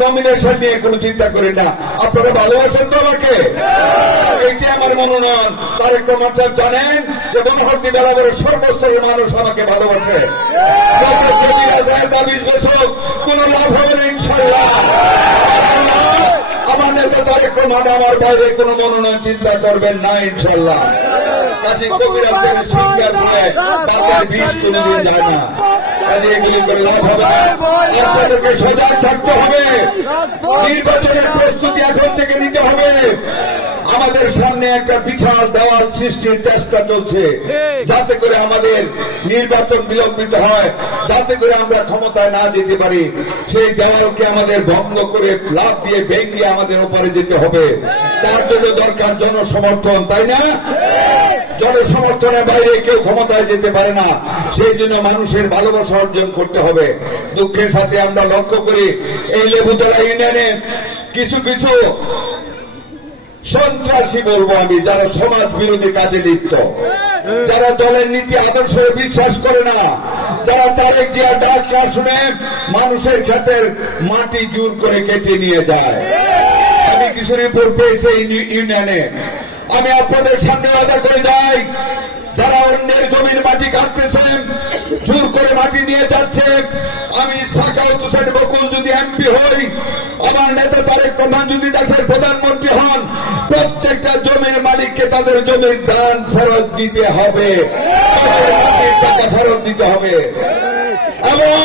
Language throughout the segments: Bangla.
নমিনেশন নিয়ে কোনো চিন্তা করি না। আপনারা ভালোবাসেন তো আমাকে? এইটি আমার মনোনয়ন। তারেক রহমান সাহেব জানেন যে মনোহরদী বেলাবের সর্বস্তরের মানুষ আমাকে ভালোবাসে। দাবি বছর কোন লাভ হবে না ইনশাল্লাহ। আমার নেতা তারেক রহমান আমার বাইরে কোনো মনোনয়ন চিন্তা করবেন না ইনশাল্লাহ। কাজী কবিরাজ থেকে শিক্ষার ফলে তাদের বিষ কোনদিন যায় না। কাজে এগুলি করে লাভ হবে না। আপনাদেরকে সজাগ থাকতে হবে। নির্বাচনের প্রস্তুতি এখন থেকে নিতে হবে। আমাদের সামনে একটা বিশাল দেওয়াল সৃষ্টির চেষ্টা চলছে, যাতে করে আমাদের নির্বাচন বিলম্বিত হয়, যাতে করে আমরা ক্ষমতায় না যেতে পারি। সেই দেওয়ালকে আমাদের ভঙ্গ করে লাভ দিয়ে ভেঙে আমাদের ওপারে যেতে হবে। তার জন্য দরকার জনসমর্থন, তাই না? জনসমর্থনের বাইরে কেউ ক্ষমতায় যেতে পারে না। সেই জন্য মানুষের ভালোবাসা অর্জন করতে হবে। দুঃখের সাথে আমরা লক্ষ্য করি এই লেবুতলা ইউনিয়নে কিছু কিছু সন্ত্রাসী বলবো আমি, যারা সমাজ বিরোধী কাজে লিপ্ত, যারা দলের নীতি আদর্শে বিশ্বাস করে না, যারা তারেক জিয়ার ডাক না শুনে মানুষের ক্ষেতের মাটি জোর করে কেটে নিয়ে যায়। আমি কিছু রিপোর্ট পেয়েছি ইউনিয়নে। আমি আপনাদের সামনে আদা করে যাই, যারা অন্যের জমির মাটি কাটতেছেন, জোর করে মাটি নিয়ে যাচ্ছে। আমি সাখাওয়াত হোসেন বকুল যদি এমপি হই, আমার নেতা তারেক রহমান যদি দেশের প্রধানমন্ত্রী হন, প্রত্যেকটা জমির মালিককে তাদের জমির দান ফেরত দিতে হবে, তাদের মাটির টাকা ফেরত দিতে হবে। এবং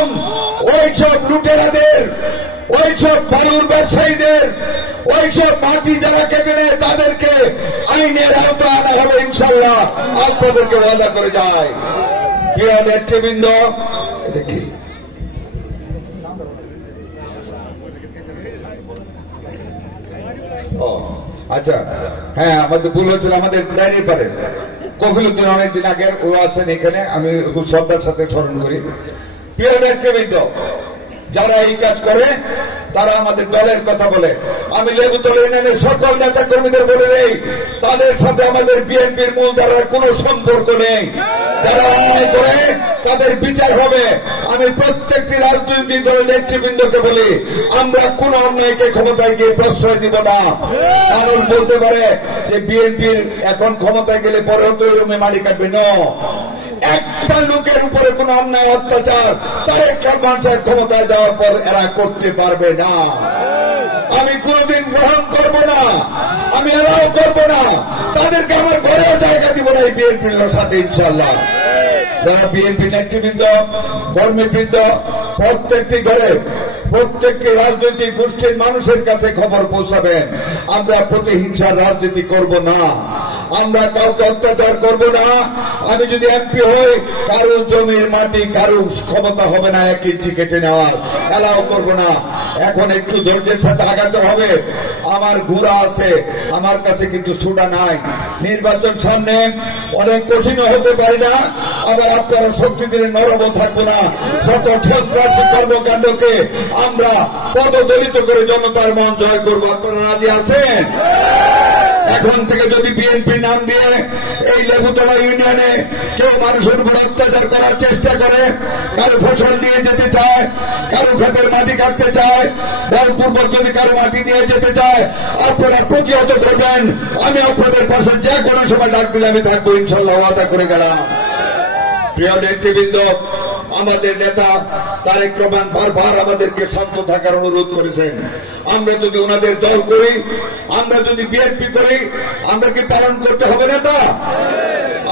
ওইসব লুটেরাদের, ওইসব বালুর ব্যবসায়ীদের, ওইসব মাটি যারা কেটে নেয় তাদেরকে আইনের আওতায় আনা হবে ইনশাল্লাহ। আপনাদেরকে ওয়াদা করে যায়। প্রিয় নেতৃবৃন্দ, এটা কি আচ্ছা, হ্যাঁ আমাদের ভুল হয়েছিল। আমাদের ডায়েরি পারে কফিলউদ্দিন অনেকদিন আগের ও আছেন এখানে, আমি খুব শ্রদ্ধার সাথে স্মরণ করি। প্রিয় নেতৃবৃন্দ, যারা এই কাজ করে তারা আমাদের দলের কথা বলে। আমি লেবুতলা ইউনিয়নের সকল নেতা কর্মীদের বলে দেই, তাদের সাথে আমাদের বিএনপির মূলধারার কোন সম্পর্ক নেই। যারা অন্যায় করে তাদের বিচার হবে। আমি প্রত্যেকটি রাজনৈতিক দলের নেতৃবৃন্দকে বলি, আমরা কোন অন্যায়কে ক্ষমতায় গিয়ে প্রশ্রয় দিব না। কারণ বলতে পারে যে বিএনপির এখন ক্ষমতায় গেলে পরে রুমে মারি কাটবে না। একটা লোকের উপরে কোন অন্যায় অত্যাচার তারেক রহমান সাহেব ক্ষমতায় যাওয়ার পর এরা করতে পারবে না। আমি কোনদিন গ্রহণ করব না, আমি এরাও করব না। তাদেরকে আমার ঘরেও জায়গা দিব না এই বিএনপির সাথে ইনশাল্লাহ। যারা বিএনপি নেতৃবৃন্দ, কর্মীবৃন্দ, প্রত্যেকটি ঘরে প্রত্যেকটি রাজনৈতিক গোষ্ঠীর মানুষের কাছে খবর পৌঁছাবেন। আমরা প্রতিহিংসার রাজনীতি করব না, আমরা কাউকে অত্যাচার করব না। আমি যদি এমপি হই, কারো জমির মাটি কারো ক্ষমতা হবে না 1 ইঞ্চি কেটে নেওয়ার, এলাও করব না। এখন একটু ধৈর্যের সাথে আগাতে হবে। আমার ঘোড়া আছে, আমার কাছে কিন্তু ছুটা নাই। নির্বাচন সামনে, অনেক কঠিন হতে পারে না, আবার আপনারা শক্তি দিলে নরম থাকবো না। শত সন্ত্রাসী কর্মকাণ্ডকে আমরা পদদলিত করে জনতার মন জয় করবো। আপনারা রাজি আছেন? এখন থেকে যদি বিএনপির নাম দিয়ে এই লেবুতলা ইউনিয়নে কেউ মানুষের উপর অত্যাচার করার চেষ্টা করে, কারো ফসল নিয়ে যেতে চায়, কারো ক্ষেতের মাটি কাটতে চায়, বলপূর্বক যদি কারো মাটি নিয়ে যেতে চায়, আপনারা প্রতিহত করবেন। আমি আপনাদের পাশে যে কোনো সময় ডাক দিলে আমি থাকবো ইনশাল্লাহ, ওয়াদা করে গেলাম। প্রিয় নেতৃবৃন্দ, আমাদের নেতা তারেক রহমান বারবার আমাদেরকে শান্ত থাকার অনুরোধ করেছেন। আমরা যদি ওনাদের দল করি, আমরা যদি বিএনপি করি, আমরা কি পালন করতে হবে না? তা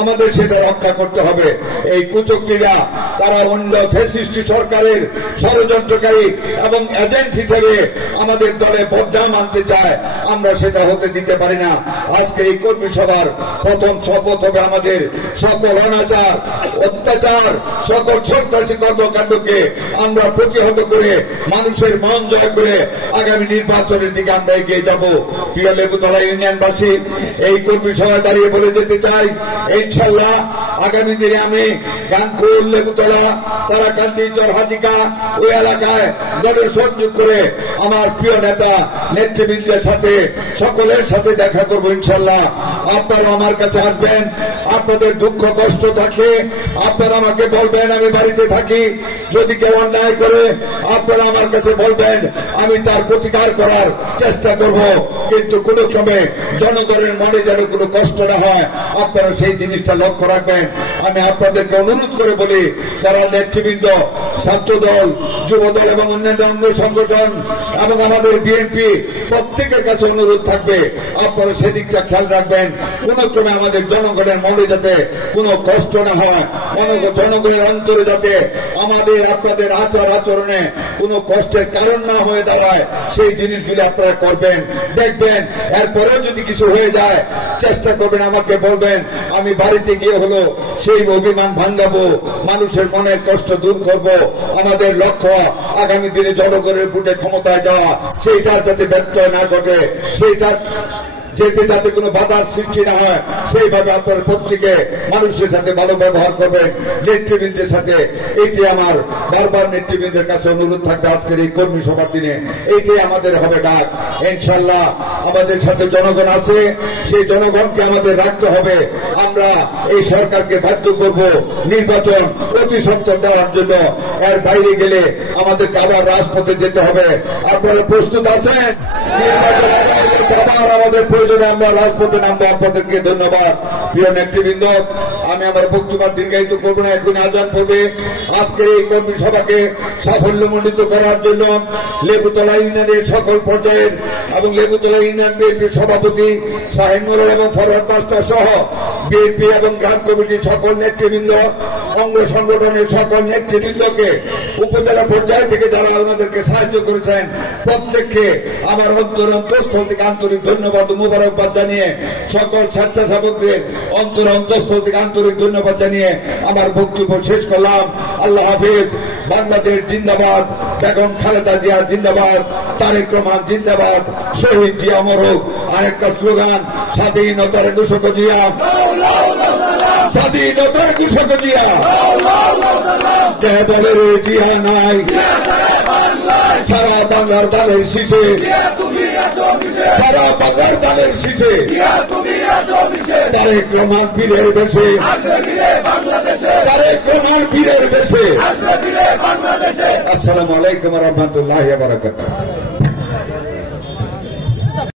আমাদের সেটা রক্ষা করতে হবে। এই কুচক্রীরা তারা অন্য ফ্যাসিস্ট সরকারের ষড়যন্ত্রকারী এবং এজেন্ট হিসেবে আমাদের দলে বদনাম আনতে চায়, আমরা সেটা হতে দিতে পারি না। আজকে এই কর্মী সভার প্রথম শপথ হবে আমাদের সকল অনাচার, অত্যাচার, সকল সন্ত্রাসী কর্মকাণ্ডকে আমরা প্রতিহত করে মানুষের মন জয় করে আগামী নির্বাচনের দিকে আমরা এগিয়ে যাব। প্রিয় লেবুতলা ইউনিয়নবাসী, এই কর্মী সভায় দাঁড়িয়ে বলে যেতে চাই, ইনশাল্লাহ আগামী দিনে আমি গাংকুল, লেবুতলা, তারাকান্দি, চরহাজিকা ওই এলাকায় জনসংযোগ করে আমার প্রিয় নেতা নেতৃবৃন্দের সাথে সকলের সাথে দেখা করবো ইনশাল্লাহ। আপনারা আমার কাছে আসবেন, আপনাদের দুঃখ কষ্ট থাকলে আপনারা আমাকে বলবেন, আমি বাড়িতে থাকি। যদি কেউ অন্যায় করে আপনারা আমার কাছে বলবেন, আমি তার প্রতিকার করার চেষ্টা করব, কিন্তু কোনো ক্রমে জনগণের মনে যেন কোনো কষ্ট না হয় আপনারা সেই জিনিসটা লক্ষ্য রাখবেন। আমি আপনাদেরকে অনুরোধ করে বলি, যারা নেতৃবৃন্দ, ছাত্রদল, যুবদল এবং অন্যান্য অঙ্গ সংগঠন এবং আমাদের বিএনপি প্রত্যেকের কাছে অনুরোধ থাকবে, আপনারা সেদিকটা খেয়াল রাখবেন। কোন ক্রমে আমাদের জনগণের মনে যাতে কোনো কষ্ট না হয়, জনগণের অন্তরে যাতে আমাদের আপনাদের আচার আচরণে কোনো কষ্টের কারণ না হয়ে দাঁড়ায়, সেই জিনিসগুলি আপনারা করবেন, দেখবেন। এরপরেও যদি কিছু হয়ে যায় চেষ্টা করবেন, আমাকে বলবেন, আমি বাড়িতে গিয়ে হলো সেই অভিমান ভাঙাবো, মানুষের মনের কষ্ট দূর করব। আমাদের লক্ষ্য আগামী দিনে জনগণের ভোটে ক্ষমতায় যাওয়া, সেইটার যাতে ব্যত্যয় না ঘটে, সেইটার যাতে কোনো বাধার সৃষ্টি না হয়, সেইভাবে আপনারা প্রত্যেকে মানুষের সাথে ভালো ব্যবহার করবেন, নেতৃবৃন্দের সাথে। এইটি আমার বারবার নেতৃবৃন্দের কাছে অনুরোধ থাকবে আজকের এই কর্মী সভার দিনে। এইটাই আমাদের হবে ডাক। ইনশাল্লাহ আমাদের সাথে জনগণ আছে, সেই জনগণকে আমাদের রাখতে হবে। আমরা এই সরকারকে বাধ্য করব নির্বাচন অতি সত্তর দেওয়ার জন্য। এর বাইরে গেলে আমাদেরকে আবার রাজপথে যেতে হবে। আপনারা প্রস্তুত আছেন? নির্বাচন আবার আমাদের প্রয়োজনে আমরা রাজপথে নামবো। আপনাদেরকে ধন্যবাদ। প্রিয় নেতৃবৃন্দ, আমি আমার বক্তব্য দীর্ঘায়িত করব না, এখন আজান পড়বে। আজকের এই কর্মী সভাকে সাফল্যমণ্ডিত করার জন্য লেবুতলা ইউনিয়নের সকল পর্যায়ের এবং লেবুতলা ইউনিয়ন বিএনপির সভাপতি শাহিন মোড়ল এবং ফরওয়ার্ড মাস্টার সহ বিএনপি এবং গ্রাম কমিটির সকল নেতৃবৃন্দ, অঙ্গ সংগঠনের সকল নেতৃবৃন্দকে, উপজেলা পর্যায় থেকে যারা আমাদেরকে সাহায্য করেছেন প্রত্যেককে আমার অন্তরস্থল থেকে আন্তরিক ধন্যবাদ ও মোবারকবাদ জানিয়ে, সকল স্বেচ্ছাসেবকদের অন্তরস্থল থেকে আন্তরিক ধন্যবাদ জানিয়ে আমার বক্তব্য শেষ করলাম। আল্লাহ হাফিজ। বাংলাদেশ জিন্দাবাদ, বেগম খালেদা জিয়া জিন্দাবাদ, তারেক রহমান জিন্দাবাদ, শহীদ জিয়া অমর হোক। আরেকটা স্লোগান, স্বাধীনতার ঘোষক জিয়া, স্বাধীনতার ঘোষক জিয়া, কে বলে রে জিয়া নাই, সারা বাংলার দানের শীষে, সারা বাংলার দানের শীষে তারেক রহমান বীরের বেশে, তারেক রহমান বীরের বেশে। আসসালামু আলাইকুম ওয়া রাহমাতুল্লাহি ওয়া বারাকাতুহু।